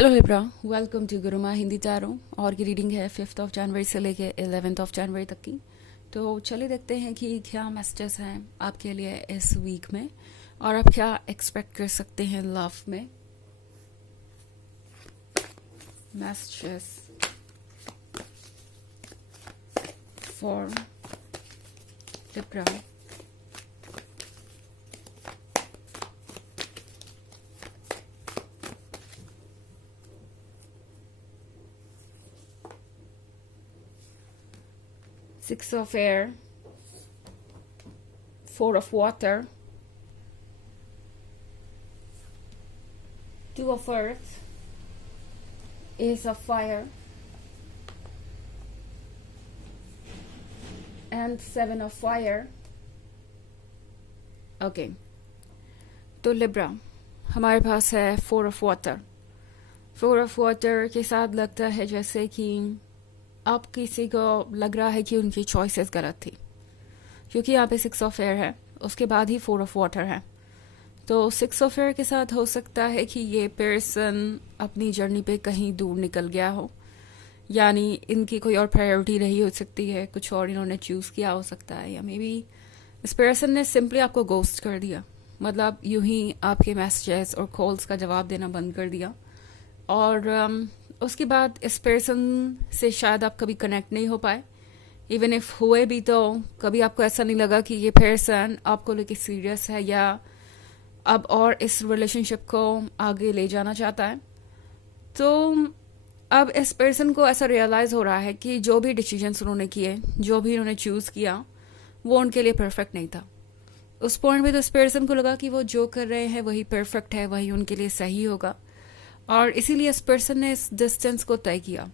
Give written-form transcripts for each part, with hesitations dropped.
Hello Libra, welcome to Guruma Hindi tarot. और की reading है 5 जनवरी से लेके 11 जनवरी तक की। तो चलिए देखते हैं कि क्या मैसेजेस हैं आपके लिए इस वीक में और आप क्या एक्सपेक्ट कर सकते हैं लव में। Messages for Libra. Six of air, 4 of water, 2 of earth, Ace of fire, and 7 of fire. Okay, तो लिब्रा हमारे पास है 4 of water। 4 of water के साथ लगता है जैसे कि अब किसी को लग रहा है कि उनकी चॉइसेस गलत थी, क्योंकि यहाँ पे 6 ऑफ एयर है, उसके बाद ही 4 ऑफ वाटर है। तो 6 ऑफ एयर के साथ हो सकता है कि ये पर्सन अपनी जर्नी पे कहीं दूर निकल गया हो, यानी इनकी कोई और प्रायोरिटी रही हो सकती है, कुछ और इन्होंने चूज़ किया हो सकता है, या मे बी इस पर्सन ने सिंपली आपको गोस्ट कर दिया, मतलब यूं ही आपके मैसेजेस और कॉल्स का जवाब देना बंद कर दिया। और उसके बाद इस पर्सन से शायद आप कभी कनेक्ट नहीं हो पाए। इवन इफ हुए भी तो कभी आपको ऐसा नहीं लगा कि ये पर्सन आपको लेके सीरियस है या अब और इस रिलेशनशिप को आगे ले जाना चाहता है। तो अब इस पर्सन को ऐसा रियलाइज़ हो रहा है कि जो भी डिसीजंस उन्होंने किए, जो भी उन्होंने चूज़ किया, वो उनके लिए परफेक्ट नहीं था। उस पॉइंट पे तो इस पर्सन को लगा कि वो जो कर रहे हैं वही परफेक्ट है, वही उनके लिए सही होगा, और इसीलिए इस पर्सन ने इस डिस्टेंस को तय किया।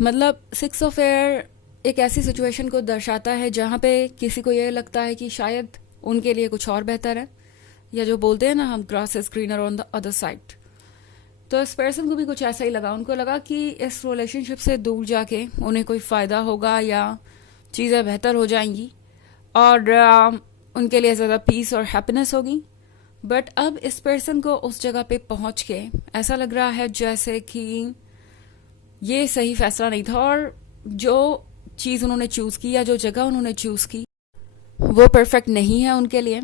मतलब 6 ऑफ एयर एक ऐसी सिचुएशन को दर्शाता है जहाँ पे किसी को ये लगता है कि शायद उनके लिए कुछ और बेहतर है, या जो बोलते हैं ना हम, grass is greener on the other side. तो इस पर्सन को भी कुछ ऐसा ही लगा। उनको लगा कि इस रिलेशनशिप से दूर जाके उन्हें कोई फ़ायदा होगा या चीज़ें बेहतर हो जाएंगी और उनके लिए ज़्यादा पीस और हैप्पीनेस होगी। बट अब इस पर्सन को उस जगह पे पहुंच के ऐसा लग रहा है जैसे कि ये सही फैसला नहीं था, और जो चीज़ उन्होंने चूज़ की या जो जगह उन्होंने चूज़ की वो परफेक्ट नहीं है उनके लिए।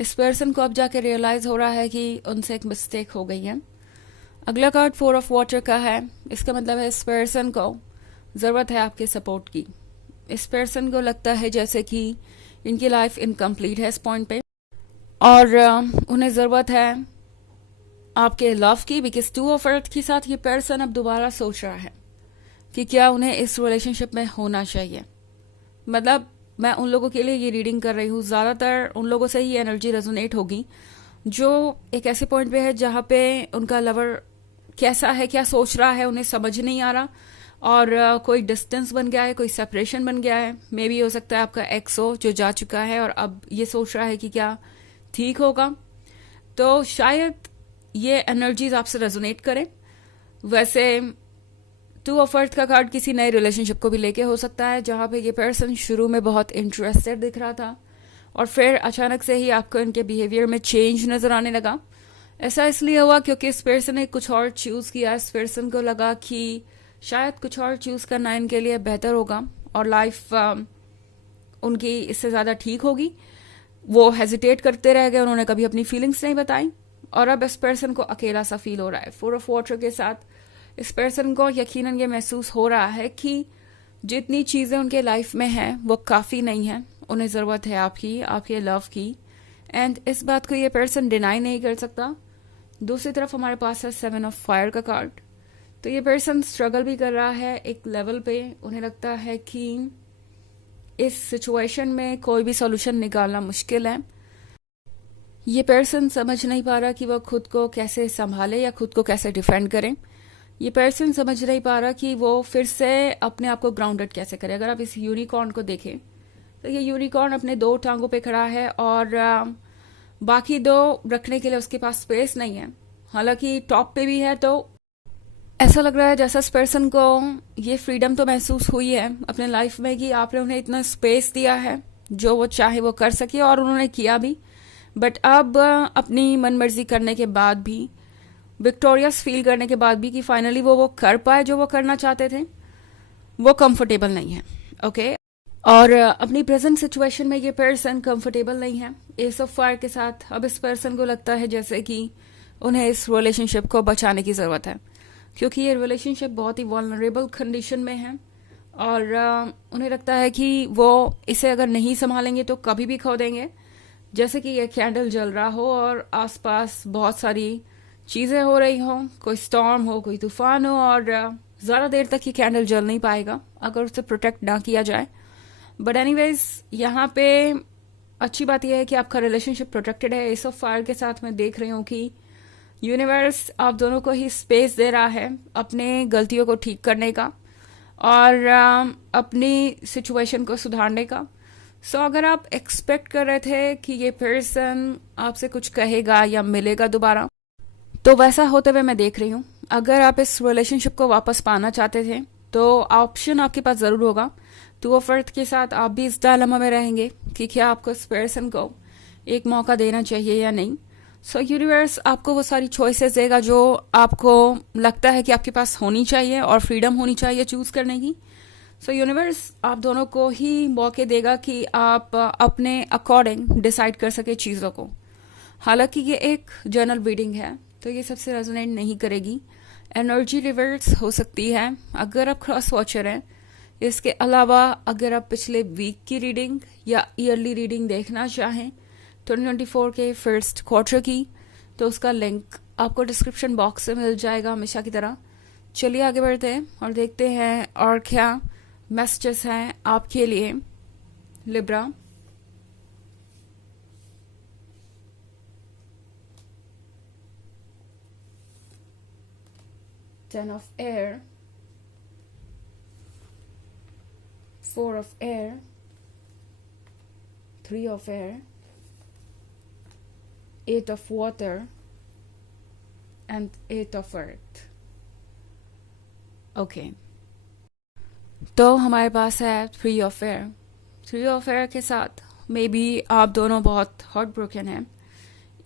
इस पर्सन को अब जाके रियलाइज़ हो रहा है कि उनसे एक मिस्टेक हो गई है। अगला कार्ड 4 ऑफ वाटर का है। इसका मतलब है इस पर्सन को ज़रूरत है आपके सपोर्ट की। इस पर्सन को लगता है जैसे कि इनकी लाइफ इनकम्प्लीट है इस पॉइंट पे, और उन्हें ज़रूरत है आपके लव की, बिकॉज 2 ऑफ अर्थ के साथ ये पर्सन अब दोबारा सोच रहा है कि क्या उन्हें इस रिलेशनशिप में होना चाहिए। मतलब मैं उन लोगों के लिए ये रीडिंग कर रही हूँ, ज़्यादातर उन लोगों से ही एनर्जी रेजोनेट होगी जो एक ऐसे पॉइंट पे है जहाँ पे उनका लवर कैसा है, क्या सोच रहा है, उन्हें समझ नहीं आ रहा, और कोई डिस्टेंस बन गया है, कोई सेपरेशन बन गया है। मे बी हो सकता है आपका एक्स हो जो जा चुका है और अब ये सोच रहा है कि क्या ठीक होगा। तो शायद ये एनर्जीज आपसे रेजोनेट करें। वैसे 2 ऑफ अर्थ का कार्ड किसी नए रिलेशनशिप को भी लेके हो सकता है, जहाँ पे ये पर्सन शुरू में बहुत इंटरेस्टेड दिख रहा था और फिर अचानक से ही आपको इनके बिहेवियर में चेंज नजर आने लगा। ऐसा इसलिए हुआ क्योंकि इस पर्सन ने कुछ और चूज़ किया। इस पर्सन को लगा कि शायद कुछ और चूज़ करना इनके लिए बेहतर होगा और लाइफ उनकी इससे ज़्यादा ठीक होगी। वो हेजिटेट करते रह गए, उन्होंने कभी अपनी फीलिंग्स नहीं बताई, और अब इस पर्सन को अकेला सा फील हो रहा है। 4 ऑफ वाटर के साथ इस पर्सन को यकीनन ये महसूस हो रहा है कि जितनी चीज़ें उनके लाइफ में हैं वो काफ़ी नहीं है, उन्हें ज़रूरत है आपकी, आपके लव की, एंड इस बात को ये पर्सन डिनाई नहीं कर सकता। दूसरी तरफ हमारे पास है 7 ऑफ फायर का कार्ड। तो ये पर्सन स्ट्रगल भी कर रहा है एक लेवल पे। उन्हें लगता है कि इस सिचुएशन में कोई भी सॉल्यूशन निकालना मुश्किल है। ये पर्सन समझ नहीं पा रहा कि वह खुद को कैसे संभाले या खुद को कैसे डिफेंड करे। ये पर्सन समझ नहीं पा रहा कि वो फिर से अपने आप को ग्राउंडेड कैसे करे। अगर आप इस यूनिकॉर्न को देखें तो ये यूनिकॉर्न अपने 2 टांगों पे खड़ा है और बाकी 2 रखने के लिए उसके पास स्पेस नहीं है। हालांकि टॉप पे भी है, तो ऐसा लग रहा है जैसा इस पर्सन को ये फ्रीडम तो महसूस हुई है अपने लाइफ में कि आपने उन्हें इतना स्पेस दिया है, जो वो चाहे वो कर सके, और उन्होंने किया भी। बट अब अपनी मनमर्जी करने के बाद भी विक्टोरियस फील करने के बाद भी कि फाइनली वो कर पाए जो वो करना चाहते थे, वो कंफर्टेबल नहीं है। ओके और अपनी प्रेजेंट सिचुएशन में ये पर्सन कंफर्टेबल नहीं है एस ऑफ फायर के साथ। अब इस पर्सन को लगता है जैसे कि उन्हें इस रिलेशनशिप को बचाने की ज़रूरत है, क्योंकि ये रिलेशनशिप बहुत ही वल्नरेबल कंडीशन में है और उन्हें लगता है कि वो इसे अगर नहीं संभालेंगे तो कभी भी खो देंगे। जैसे कि ये कैंडल जल रहा हो और आसपास बहुत सारी चीज़ें हो रही हों, कोई स्टॉर्म हो, कोई तूफान हो, और ज़्यादा देर तक ये कैंडल जल नहीं पाएगा अगर उसे प्रोटेक्ट ना किया जाए। बट एनीवेज यहाँ पे अच्छी बात यह है कि आपका रिलेशनशिप प्रोटेक्टेड है। एस ऑफ फायर के साथ मैं देख रही हूँ कि यूनिवर्स आप दोनों को ही स्पेस दे रहा है अपने गलतियों को ठीक करने का और अपनी सिचुएशन को सुधारने का। सो अगर आप एक्सपेक्ट कर रहे थे कि ये पर्सन आपसे कुछ कहेगा या मिलेगा दोबारा, तो वैसा होते हुए मैं देख रही हूँ। अगर आप इस रिलेशनशिप को वापस पाना चाहते थे तो ऑप्शन आपके पास ज़रूर होगा। टू ऑफ अर्थ के साथ आप भी इस डायलेमा में रहेंगे कि क्या आपको इस पर्सन को एक मौका देना चाहिए या नहीं। सो यूनिवर्स आपको वो सारी चॉइसेस देगा जो आपको लगता है कि आपके पास होनी चाहिए और फ्रीडम होनी चाहिए चूज करने की। सो यूनिवर्स आप दोनों को ही मौके देगा कि आप अपने अकॉर्डिंग डिसाइड कर सके चीज़ों को। हालांकि ये एक जर्नल रीडिंग है तो ये सबसे रेजोनेट नहीं करेगी, एनर्जी रिवर्स हो सकती है अगर आप क्रॉस वॉचर हैं। इसके अलावा अगर आप पिछले वीक की रीडिंग या ईयरली रीडिंग देखना चाहें 2024 के फर्स्ट क्वार्टर की, तो उसका लिंक आपको डिस्क्रिप्शन बॉक्स में मिल जाएगा हमेशा की तरह। चलिए आगे बढ़ते हैं और देखते हैं और क्या मैसेजेस हैं आपके लिए Libra. Ten of air, 4 of air, 3 of air, 8 of water and 8 of earth. Okay. तो हमारे पास है 3 of air। 3 of air के साथ मे बी आप दोनों बहुत हार्ट ब्रोकन हैं।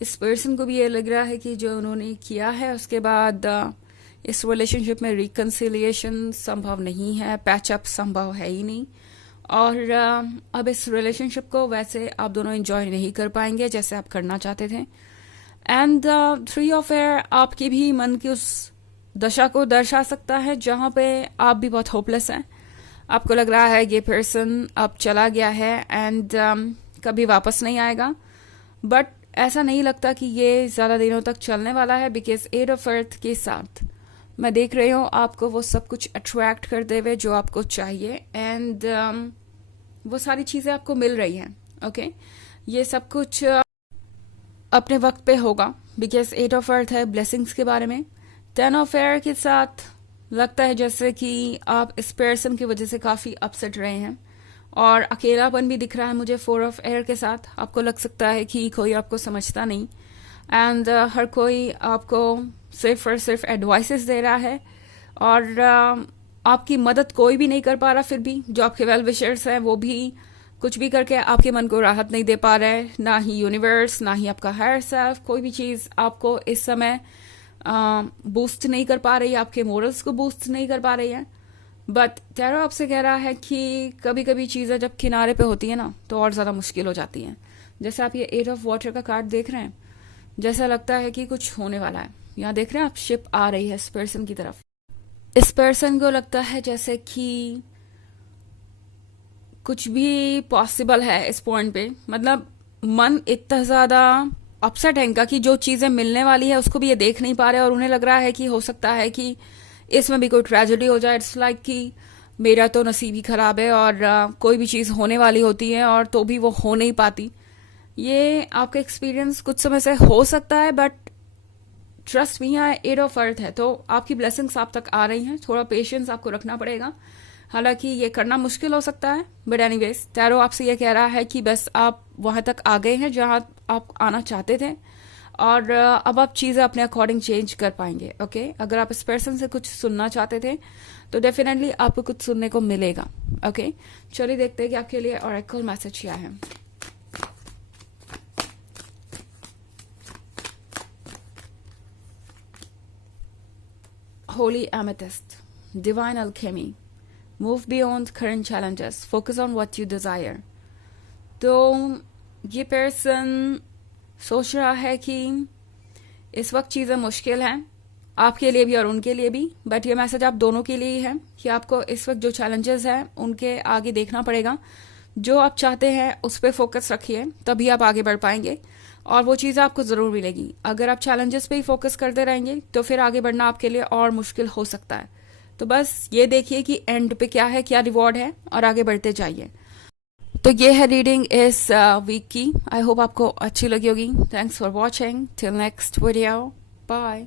इस पर्सन को भी ये लग रहा है कि जो उन्होंने किया है उसके बाद इस रिलेशनशिप में रिकन्सिलिएशन संभव नहीं है, पैचअप संभव है ही नहीं, और अब इस रिलेशनशिप को वैसे आप दोनों एंजॉय नहीं कर पाएंगे जैसे आप करना चाहते थे। एंड 3 ऑफ एयर आपके भी मन की उस दशा को दर्शा सकता है जहाँ पे आप भी बहुत होपलेस हैं। आपको लग रहा है ये पर्सन अब चला गया है एंड कभी वापस नहीं आएगा, बट ऐसा नहीं लगता कि ये ज़्यादा दिनों तक चलने वाला है, बिकॉज 8 ऑफ अर्थ के साथ मैं देख रही हूँ आपको वो सब कुछ अट्रैक्ट करते हुए जो आपको चाहिए एंड वो सारी चीज़ें आपको मिल रही हैं। ओके ये सब कुछ अपने वक्त पे होगा बिकॉज 8 ऑफ अर्थ है ब्लेसिंग्स के बारे में। 10 ऑफ एयर के साथ लगता है जैसे कि आप इस पर्सन की वजह से काफ़ी अपसेट रहे हैं और अकेलापन भी दिख रहा है मुझे 4 ऑफ एयर के साथ। आपको लग सकता है कि कोई आपको समझता नहीं एंड हर कोई आपको सिर्फ और सिर्फ एडवाइसेस दे रहा है और आपकी मदद कोई भी नहीं कर पा रहा। फिर भी जो आपके वेल विशर्स हैं वो भी कुछ भी करके आपके मन को राहत नहीं दे पा रहे, ना ही यूनिवर्स ना ही आपका हायर सेल्फ, कोई भी चीज़ आपको इस समय बूस्ट नहीं कर पा रही है, आपके मोरल्स को बूस्ट नहीं कर पा रही है। बट टैरो आपसे कह रहा है कि कभी कभी चीज़ें जब किनारे पे होती है ना तो और ज़्यादा मुश्किल हो जाती हैं। जैसे आप ये 8 ऑफ वाटर का कार्ड देख रहे हैं, जैसा लगता है कि कुछ होने वाला है। यहाँ देख रहे हैं आप शिप आ रही है इस पर्सन की तरफ। इस पर्सन को लगता है जैसे कि कुछ भी पॉसिबल है इस पॉइंट पे। मतलब मन इतना ज़्यादा अपसेट है इनका कि जो चीज़ें मिलने वाली है उसको भी ये देख नहीं पा रहे और उन्हें लग रहा है कि हो सकता है कि इसमें भी कोई ट्रेजेडी हो जाए। इट्स लाइक कि मेरा तो नसीब ही खराब है और कोई भी चीज़ होने वाली होती है और तो भी वो हो नहीं पाती। ये आपका एक्सपीरियंस कुछ समय से हो सकता है, बट ट्रस्ट मी यहाँ 8 ऑफ अर्थ है तो आपकी ब्लेसिंग्स आप तक आ रही हैं। थोड़ा पेशेंस आपको रखना पड़ेगा, हालांकि ये करना मुश्किल हो सकता है, बट एनीवेज टैरो आपसे ये कह रहा है कि बस आप वहां तक आ गए हैं जहां आप आना चाहते थे और अब आप चीज़ें अपने अकॉर्डिंग चेंज कर पाएंगे। ओके अगर आप इस पर्सन से कुछ सुनना चाहते थे तो डेफिनेटली आपको कुछ सुनने को मिलेगा। ओके चलिए देखते हैं कि आपके लिए ऑरेकल मैसेज क्या है। holy amethyst, divine alchemy, move beyond current challenges, focus on what you desire. तो ये पर्सन सोच रहा है कि इस वक्त चीज़ें मुश्किल हैं आपके लिए भी और उनके लिए भी, बट ये मैसेज आप दोनों के लिए ही है कि आपको इस वक्त जो चैलेंजेस हैं उनके आगे देखना पड़ेगा। जो आप चाहते हैं उस पर फोकस रखिए, तभी आप आगे बढ़ पाएंगे और वो चीज़ आपको ज़रूर मिलेगी। अगर आप चैलेंजेस पे ही फोकस करते रहेंगे तो फिर आगे बढ़ना आपके लिए और मुश्किल हो सकता है। तो बस ये देखिए कि एंड पे क्या है, क्या रिवॉर्ड है, और आगे बढ़ते जाइए। तो ये है रीडिंग इस वीक की। आई होप आपको अच्छी लगी होगी। Thanks for watching. Till next video, bye.